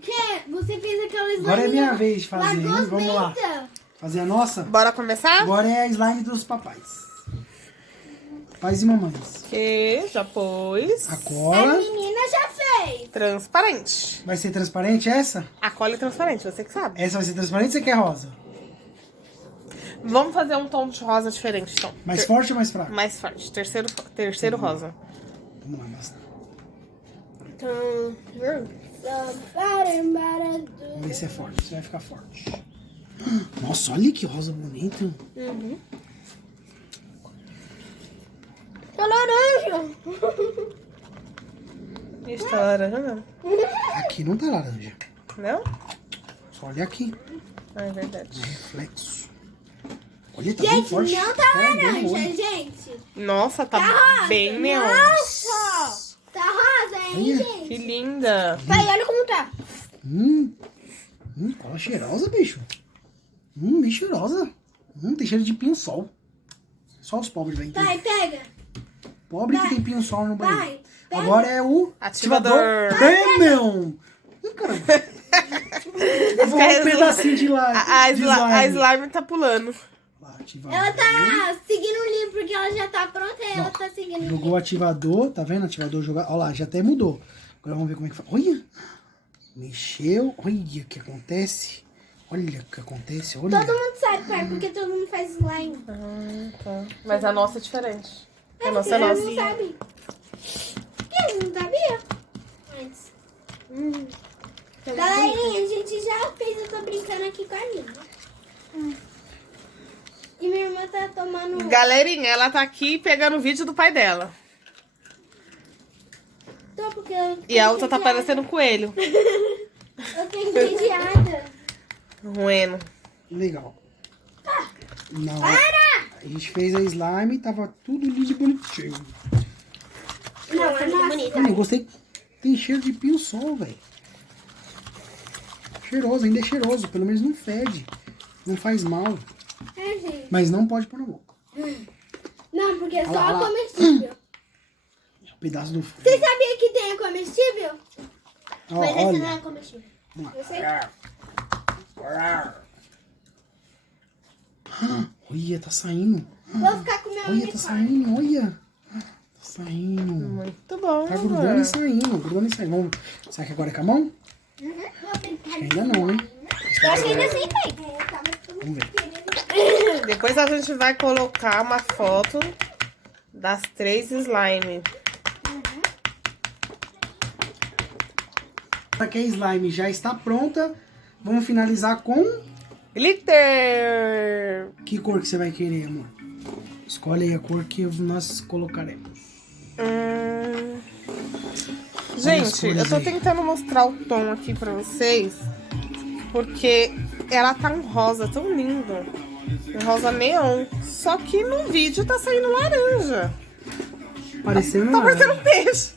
Que? Você fez aquela slime. Agora é minha vez de fazer, hein? Vamos lá. Lagosmenta. Fazer a nossa? Bora começar? Agora é a slime dos papais. Papais e mamães. Que já pôs. A A cola. menina já fez. Transparente. Vai ser transparente essa? A cola é transparente, você que sabe. Essa vai ser transparente ou você quer rosa? Vamos fazer um tom de rosa diferente, então. Mais forte ou mais fraco? Mais forte. Terceiro rosa. Vamos lá, basta. Vamos ver se é forte. Se vai ficar forte. Nossa, olha que rosa bonita. Tá laranja. Isso tá laranja, não? Aqui não tá laranja. Não? Só olha aqui. Ah, é verdade. Reflexo. Olha, tá bem Gente, forte. não tá Ai, deu no laranja, olho. gente. Nossa, tá Tá bem rosa. neon. Nossa. Tá rosa, hein, Olha. gente? Que linda. Pai, olha como tá. Cola cheirosa, bicho. Bem cheirosa. Tem cheiro de pinho-sol. Só os pobres vêm ter. Pai, pega. Pobre que tem pinho-sol no banheiro. Pai, pega. Agora é o Ativador. Premium. Ih, caramba. Eu vou um pedacinho de lá. A slime tá pulando. Ativador. Ela tá seguindo o livro porque ela já tá pronta e ela tá seguindo o Jogou o livro. ativador, tá vendo? Ativador jogar. Olha lá, já até mudou. Agora vamos ver como é que faz. Olha! Mexeu. Olha o que acontece. Olha o que acontece. Olha. Todo mundo sabe, pai, porque todo mundo faz slime. Tá. Mas a nossa é diferente. A nossa é Ele nossa. não sabe. Ele não sabia? Antes. Galerinha, a gente já fez, eu tô brincando aqui com a Nina. E minha irmã tá tomando... Galerinha, ela tá aqui pegando o vídeo do pai dela. Tô, porque eu E a outra tá parecendo um coelho. Eu tô entediada. Ruendo. Legal. Não, a gente fez a slime, tava tudo lindo e bonitinho. Não, é muito bonita. Olha, eu gostei. Tem cheiro de pinho-sol, velho. Cheiroso, ainda é cheiroso. Pelo menos não fede. Não faz mal. É, gente. Mas não pode pôr na boca. Não, porque é só Olha lá, olha lá. comestível. É um pedaço do... Você sabia que tem a comestível? Ó, Mas essa não olha. é comestível. Vamos Eu sei. lá. Olha, tá saindo. Vou ficar com o meu Olha, tá unicórnio. saindo, olha. Tá saindo. Muito bom, Tá grudando e saindo, grudando e saindo. Vamos... Será que agora é com a mão? Vou brincar. Ainda não, hein? Eu acho que ainda sim tem. Vamos ver. Depois a gente vai colocar uma foto das 3 slime. Para que a slime já está pronta, vamos finalizar com... Glitter! Que cor que você vai querer, amor? Escolhe aí a cor que nós colocaremos. Gente, eu tô aí. tentando mostrar o tom aqui pra vocês, porque ela tá um rosa tão lindo. Um rosa neon. Só que no vídeo tá saindo laranja. Parecendo Tá uma... parecendo um peixe.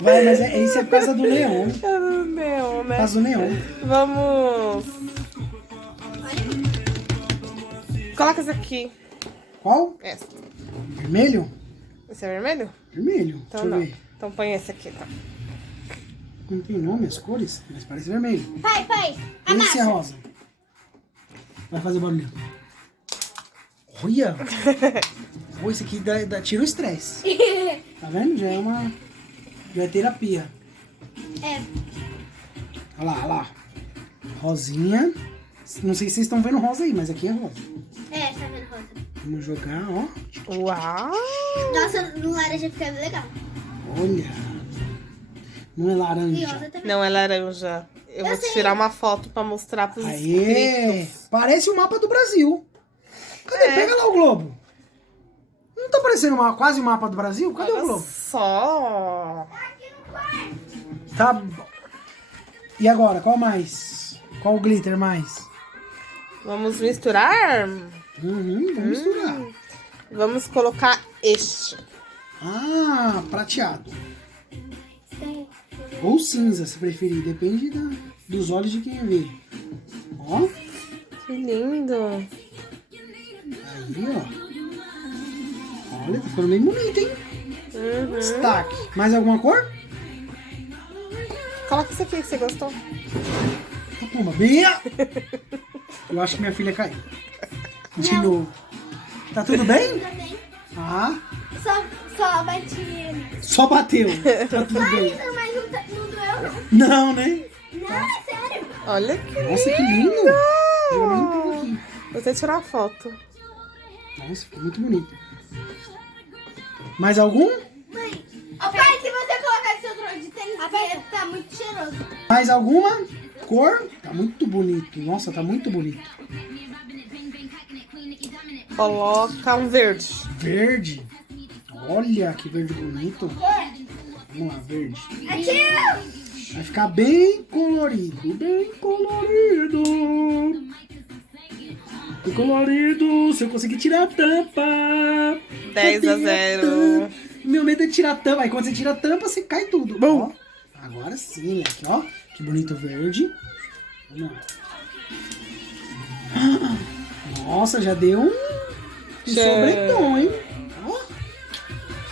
Vai, mas isso é por causa do neon. É do neon, Por né? causa do neon. Vamos... Coloca esse aqui. Qual? Essa. Vermelho? Esse é vermelho? Vermelho. Então Deixa eu não. ver. Então põe esse aqui, tá? Não tem nome as cores, mas parece vermelho. Pai, a Esse é massa. rosa. Vai fazer barulho. Olha! Pô, esse aqui tira o estresse. Tá vendo? Já é uma... Já é terapia. É. Olha lá, olha lá. Rosinha. Não sei se vocês estão vendo rosa aí, mas aqui é rosa. É, tá vendo rosa? Vamos jogar, ó. Uau! Nossa, no laranja fica legal. Olha. Não é E laranja. rosa também. Não é laranja. Eu vou sei. tirar uma foto pra mostrar pros Aê! inscritos. Parece o mapa do Brasil. Cadê? É. Pega lá o globo. Não tá parecendo quase o mapa do Brasil? Cadê o Olha globo? só! Tá bom. E agora, qual mais? Qual glitter mais? Vamos misturar? Vamos misturar. Vamos colocar este. Ah, prateado. Ou cinza, se preferir. Depende dos olhos de quem vê. Ó. Que lindo! Aí, ó. Olha, tá ficando bem bonito, hein? Destaque. Mais alguma cor? Coloca esse aqui que você gostou. Uma Bia! Eu acho que minha filha caiu. De novo. Tá tudo bem? Tudo bem? Ah, Só bati. só bateu. Tá tudo bem. Mas não doeu, não. Não, né? Não, é sério. Olha que Nossa, que lindo. Eu nem pego aqui. Vou até tirar a foto. Nossa, ficou muito bonito. Mais algum? Mãe, pai, se você colocar seu trono de tênis, tá muito cheiroso. Mais alguma? Cor? Tá muito bonito. Nossa, tá muito bonito. Coloca um verde. Verde. Olha que verde bonito. Vamos lá, verde. Aqui! Vai ficar bem colorido. Bem colorido. Bem colorido. Se eu conseguir tirar a tampa. 10 a Cadê 0. tampa? Meu medo é tirar a tampa. Aí quando você tira a tampa, você cai tudo. Bom. Agora sim, moleque. Ó, que bonito verde. Vamos lá. Nossa, já deu um sobretom, hein? Ó,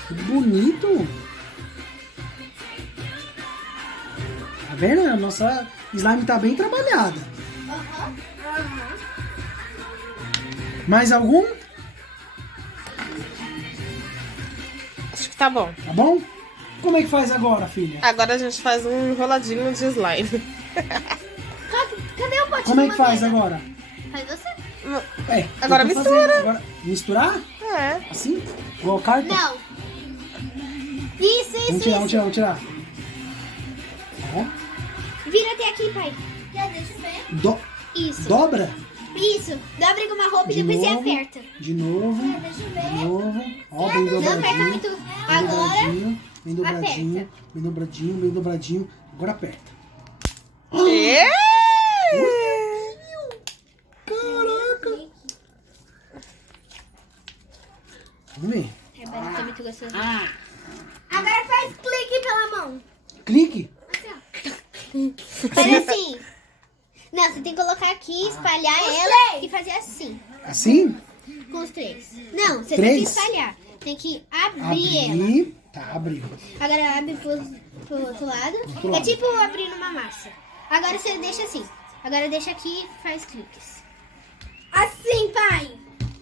que bonito. Tá vendo? A nossa slime tá bem trabalhada. Mais algum? Acho que tá bom. Tá bom? Como é que faz agora, filha? Agora a gente faz um enroladinho de slime. Cadê o potinho? Como é que faz manteiga? agora? Faz você? É, Agora eu tô mistura. fazendo. Agora, misturar? É. Assim? Igual carta? Não. Isso, Vamos tirar, vamos tirar, vamos tirar. Ó, Vira até aqui, pai. Deixa eu ver. Isso. dobra. Isso. Dobra com uma roupa e De depois novo. você aperta. De novo. Deixa eu De ver. novo. Ó, bem Não aperta dobradinho. muito. Bem Agora, dobradinho. Bem dobradinho. aperta. Bem dobradinho, bem dobradinho. Agora aperta. E... Caraca. Vamos ver. Tá muito gostoso. Agora faz clique pela mão. Clique. Faz assim. Não, você tem que colocar aqui, espalhar ela e fazer assim. Assim? Com os três. Não, você tem Três? que espalhar. Tem que abrir ela. Abrir. Tá, abriu. Agora abre pro outro lado. Outro É lado. tipo abrindo uma massa. Agora você deixa assim. Agora deixa aqui e faz cliques. Assim, pai.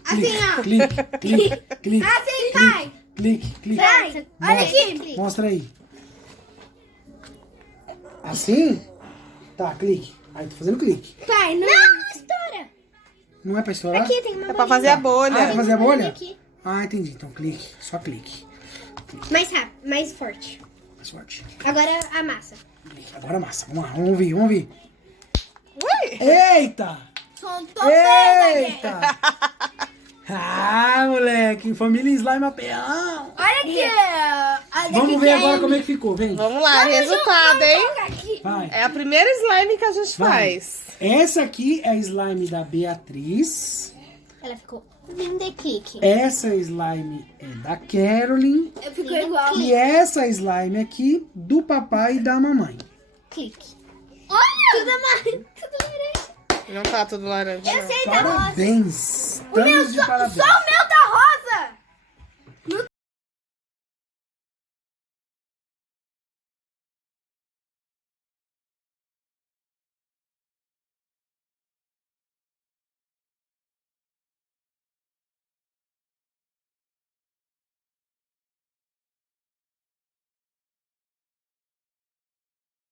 Assim, ó. Clique, clique, clique. Assim, pai. Clique, clique. Vai. Olha aqui. Mostra aí. Assim? Tá, clique. Aí, tô fazendo clique. Pai, não estoura. Não é pra estourar? Aqui tem uma É pra fazer a Ah, bolha. pra fazer a bolha? Aqui. Ah, entendi. Então clique. Só clique. Mais rápido, mais forte. Mais forte. Agora a massa. Clique. Agora massa. Vamos lá, vamos ouvir, vamos ouvir. Ui! Eita! Soltou Eita! Ah, moleque. Família Slime Apeão. Olha aqui. Vamos ver agora como é que ficou. Vem. Vamos lá, resultado, hein? Aqui. Vai. É a primeira slime que a gente Vai. faz. Essa aqui é a slime da Beatriz. Ela ficou linda e clique. Essa slime é da Carolyn. Ficou igual. E essa slime aqui do papai e da mamãe. Clique. Olha! Tudo amarelo. Tudo laranja. Não tá tudo laranja. Eu não. sei, tá rosa. Parabéns. Estamos de parabéns. Só o meu tá rosa.